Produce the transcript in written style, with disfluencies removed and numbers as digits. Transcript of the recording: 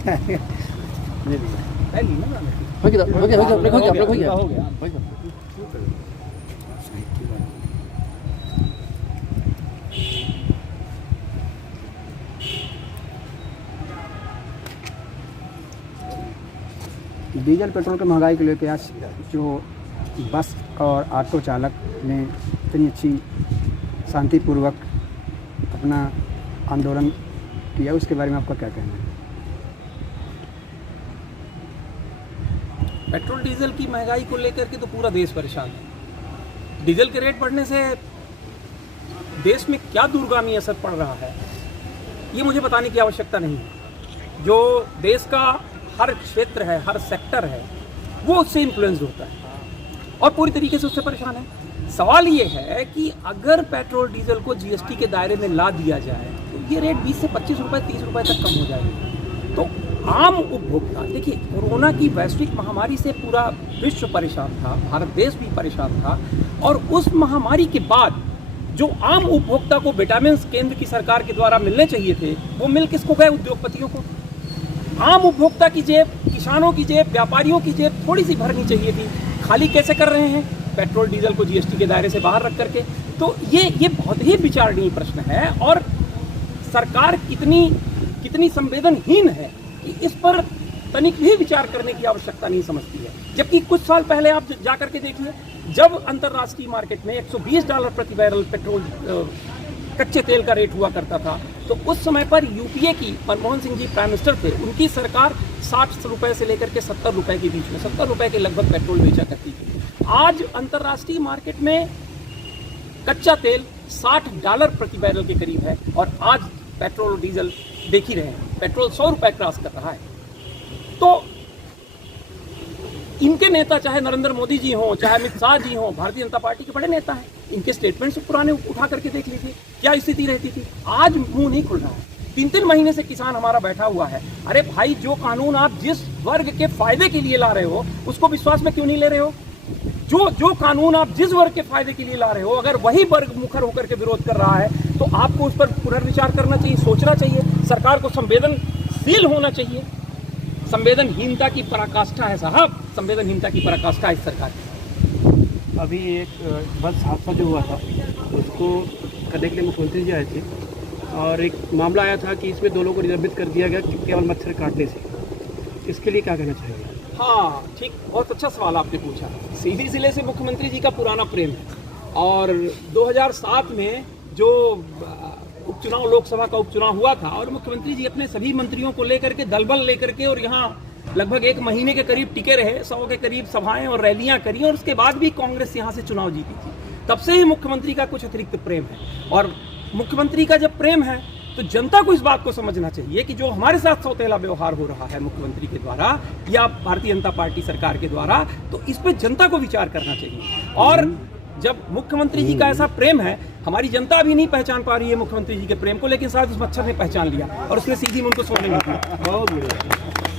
Diesel petrol की महंगाई को लेकर आज जो बस और ऑटो चालक ने इतनी अच्छी शांतिपूर्वक अपना आंदोलन किया, उसके बारे में आपका क्या कहना है? पेट्रोल डीजल की महंगाई को लेकर के तो पूरा देश परेशान है। डीजल के रेट बढ़ने से देश में क्या दूरगामी असर पड़ रहा है ये मुझे बताने की आवश्यकता नहीं है। जो देश का हर क्षेत्र है, हर सेक्टर है, वो उससे इन्फ्लुएंस होता है और पूरी तरीके से उससे परेशान है। सवाल ये है कि अगर पेट्रोल डीजल को जीएसटी के दायरे में ला दिया जाए तो ये रेट 20 से 25 रुपए 30 रुपए तक कम हो जाएगा। तो आम उपभोक्ता, देखिए कोरोना की वैश्विक महामारी से पूरा विश्व परेशान था, भारत देश भी परेशान था, और उस महामारी के बाद जो आम उपभोक्ता को विटामिन केंद्र की सरकार के द्वारा मिलने चाहिए थे वो मिल किसको गए? उद्योगपतियों को। आम उपभोक्ता की जेब, किसानों की जेब, व्यापारियों की जेब थोड़ी सी भरनी चाहिए थी, खाली कैसे कर रहे हैं? पेट्रोल डीजल को जीएसटी के दायरे से बाहर रख करके। तो ये बहुत ही विचारणीय प्रश्न है और सरकार कितनी संवेदनहीन है कि इस पर तनिक भी विचार करने की आवश्यकता नहीं समझती है। जबकि कुछ साल पहले आप जा करके देखिए, जब अंतर्राष्ट्रीय मार्केट में $120 प्रति बैरल पेट्रोल कच्चे तेल का रेट हुआ करता था, तो उस समय पर यूपीए की मनमोहन सिंह जी प्राइम मिनिस्टर थे, उनकी सरकार 60 रुपए से लेकर के 70 रुपए के बीच में, 70 रुपए के लगभग पेट्रोल बेचा करती थी। आज अंतर्राष्ट्रीय मार्केट में कच्चा तेल $60 प्रति बैरल के करीब है और आज पेट्रोल और डीजल देख ही रहे हैं, पेट्रोल 100 रुपए क्रॉस कर रहा है। तो इनके नेता, चाहे नरेंद्र मोदी जी हों, चाहे अमित शाह जी हों, भारतीय जनता पार्टी के बड़े नेता हैं, इनके स्टेटमेंट्स पुराने उठा करके देख लीजिए क्या स्थिति रहती थी। आज मुंह नहीं खुल रहा है। 3-3 महीने से किसान हमारा बैठा हुआ है। अरे भाई, जो कानून आप जिस वर्ग के फायदे के लिए ला रहे हो उसको विश्वास में क्यों नहीं ले रहे हो? जो कानून आप जिस वर्ग के फायदे के लिए ला रहे हो, अगर वही वर्ग मुखर होकर के विरोध कर रहा है तो आपको उस पर पुनर्विचार करना चाहिए, सोचना चाहिए। सरकार को संवेदनशील होना चाहिए। संवेदनहीनता की पराकाष्ठा है साहब, संवेदनहीनता की पराकाष्ठा है इस सरकार की। अभी एक बस हादसा जो हुआ था उसको करने के लिए मुख्यमंत्री जी आए थे और एक मामला आया था कि इसमें 2 लोगों को निलंबित कर दिया गया केवल मच्छर काटने से। इसके लिए क्या कहना चाहिए? हाँ ठीक, बहुत अच्छा सवाल आपने पूछा। सीधी जिले से मुख्यमंत्री जी का पुराना प्रेम है और 2007 में जो उपचुनाव, लोकसभा का उपचुनाव हुआ था और मुख्यमंत्री जी अपने सभी मंत्रियों को लेकर के दलबल लेकर के और यहाँ लगभग 1 महीने के करीब टिके रहे, 100 के करीब सभाएं और रैलियां करी और उसके बाद भी कांग्रेस यहाँ से चुनाव जीती थी। तब से ही मुख्यमंत्री का कुछ अतिरिक्त प्रेम है और मुख्यमंत्री का जब प्रेम है तो जनता को इस बात को समझना चाहिए कि जो हमारे साथ सौतेला व्यवहार हो रहा है मुख्यमंत्री के द्वारा या भारतीय जनता पार्टी सरकार के द्वारा, तो इस पे जनता को विचार करना चाहिए। और जब मुख्यमंत्री जी का ऐसा प्रेम है, हमारी जनता अभी नहीं पहचान पा रही है मुख्यमंत्री जी के प्रेम को, लेकिन शायद उस मच्छर ने पहचान लिया और उसने सीधी उनको सोने नहीं दिया। बहुत बढ़िया।